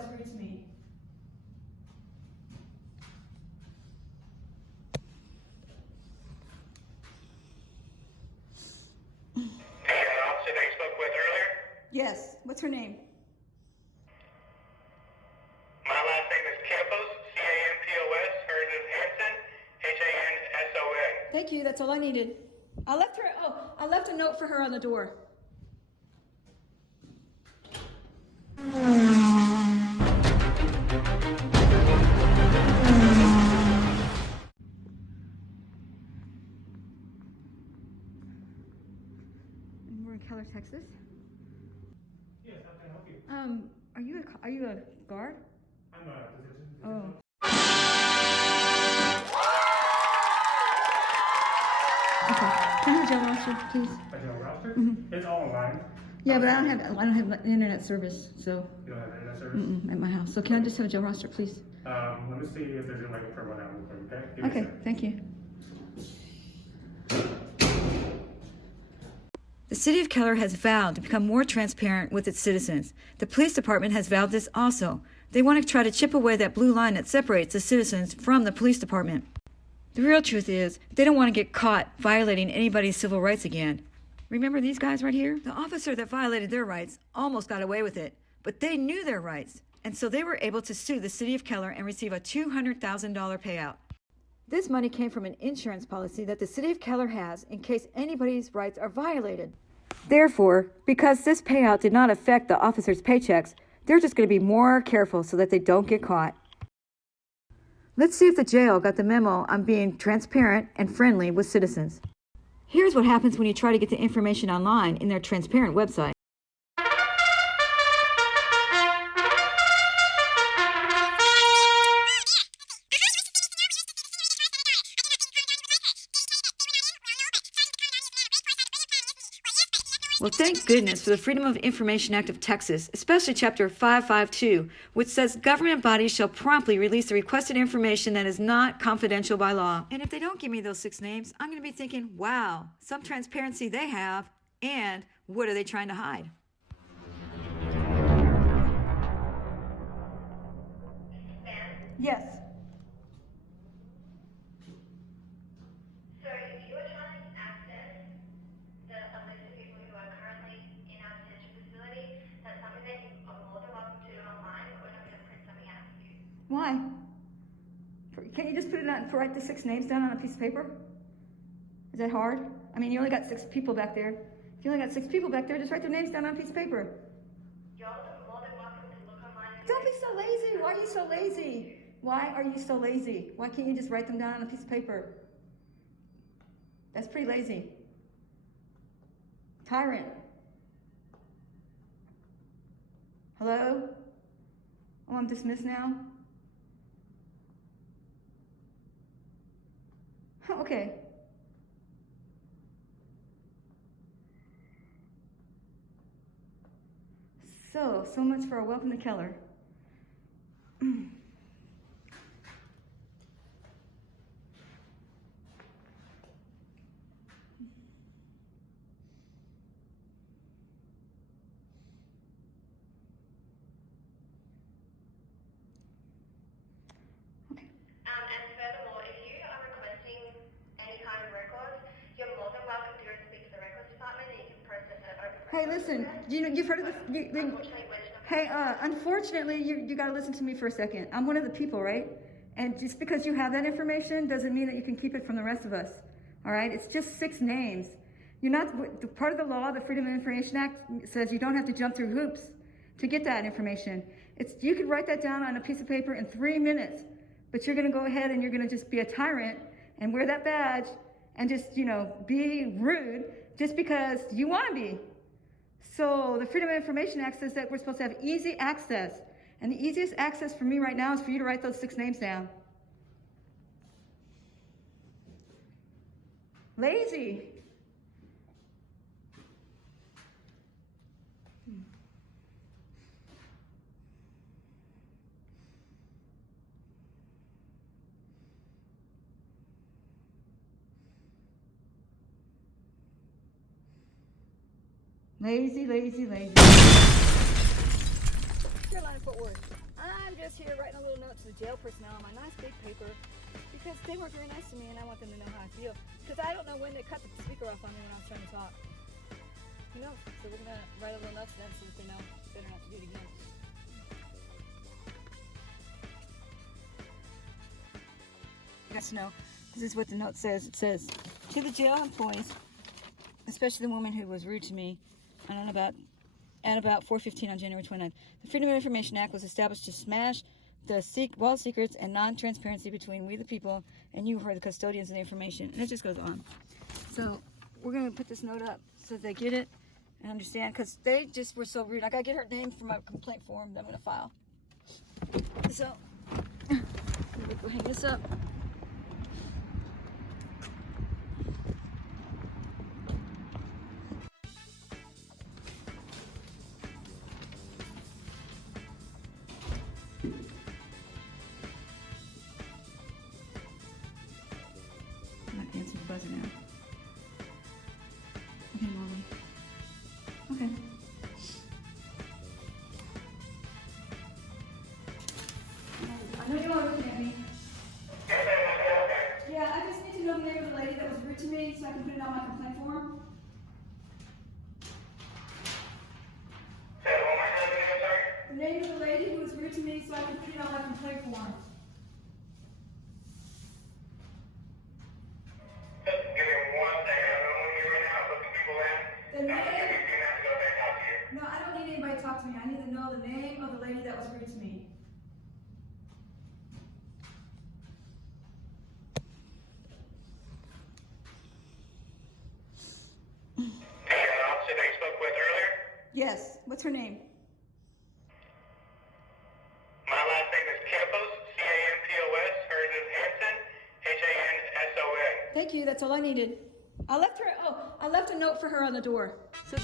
else greets me. The officer that you spoke with earlier? Yes, what's her name? My last name is Campos, C-A-M-P-O-S. Hers is Hanson, H-A-N-S-O-N. Thank you, that's all I needed. I left a note for her on the door. We're in Keller, Texas. Yes, how can I help you? Are you a guard? I'm a physician. Oh. Okay. Can I have jail roster, please? A jail roster? Mhm. It's all online. Yeah, but I don't have internet service, so You don't have internet service? at my house. So can I just have a jail roster, please? Let me see if there's like a for 1 hour for you, okay? Give me a Okay, second. thank you. The City of Keller has vowed to become more transparent with its citizens. The police department has vowed this also. They want to try to chip away that blue line that separates the citizens from the police department. The real truth is, they don't want to get caught violating anybody's civil rights again. Remember these guys right here? The officer that violated their rights almost got away with it, but they knew their rights, and so they were able to sue the City of Keller and receive a $200,000 payout. This money came from an insurance policy that the City of Keller has in case anybody's rights are violated. Therefore, because this payout did not affect the officers' paychecks, they're just going to be more careful so that they don't get caught. Let's see if the jail got the memo on being transparent and friendly with citizens. Here's what happens when you try to get the information online in their transparent website. Well, thank goodness for the Freedom of Information Act of Texas, especially Chapter 552, which says government bodies shall promptly release the requested information that is not confidential by law. And if they don't give me those 6 names, I'm going to be thinking, wow, some transparency they have, and what are they trying to hide? Yes. So if you are trying to access a list of people who are currently in our detention facility, that's something that you are more than welcome to do online. We're not going to print something out for you. Why? Can't you just write the 6 names down on a piece of paper? Is that hard? I mean, you only got 6 people back there. If you only got 6 people back there, just write their names down on a piece of paper. You're more than welcome to look online and Don't be so lazy. Why are you so lazy? Why are you so lazy? Why can't you just write them down on a piece of paper? That's pretty lazy. Tyrant. Hello? Oh, I'm dismissed now? Okay. So much for a welcome to Keller. and furthermore, if you are requesting any kind of records, you're more than welcome to go and speak to the records department and you can process it over. Hey, listen, you've heard of this? Unfortunately, we're just not. Hey, unfortunately, you gotta listen to me for a second. I'm one of the people, right? And just because you have that information doesn't mean that you can keep it from the rest of us. All right? It's just 6 names. You're not, part of the law, the Freedom of Information Act says you don't have to jump through hoops to get that information. You could write that down on a piece of paper in 3 minutes, but you're gonna go ahead and you're gonna just be a tyrant and wear that badge and just, be rude just because you wanna be. So the Freedom of Information Act says that we're supposed to have easy access. And the easiest access for me right now is for you to write those 6 names down. Lazy. Lazy, lazy, lazy. Carolina, Fort Worth. I'm just here writing a little note to the jail personnel on my nice big paper because they weren't very nice to me and I want them to know how I feel. Because I don't know when they cut the speaker off on me when I was trying to talk. Who knows? So we're going to write a little note to them so that they know they don't have to do it again. Yes, no. This is what the note says. It says, to the jail employees, especially the woman who was rude to me, at about 4:15 on January 29th. The Freedom of Information Act was established to smash the wall secrets and non-transparency between we the people and you who are the custodians of the information. And it just goes on. So we're going to put this note up so that they get it and understand, because they just were so rude. I got to get her name for my complaint form that I'm going to file. So I'm going to go hang this up. I'm not answering the buzzer now. Okay, Mommy. Okay. I know you are looking at me. Yeah, I just need to know the name of the lady that was rude to me so I can put it on my complaint form. Say it one more time again, sorry. The name of the lady who was rude to me so I can put it on my complaint form. Give me 1 second. I'm on here right now, looking people in. The I'm name- going to have to go back out to you. No, I don't need anybody to talk to me. I need to know the name of the lady that was rude to me. The officer that you spoke with earlier? Yes. What's her name? My last name is Campos, C-A-M-P-O-S. Hers is Hanson, H-A-N-S-O-N. Thank you. That's all I needed. I left a note for her on the door. So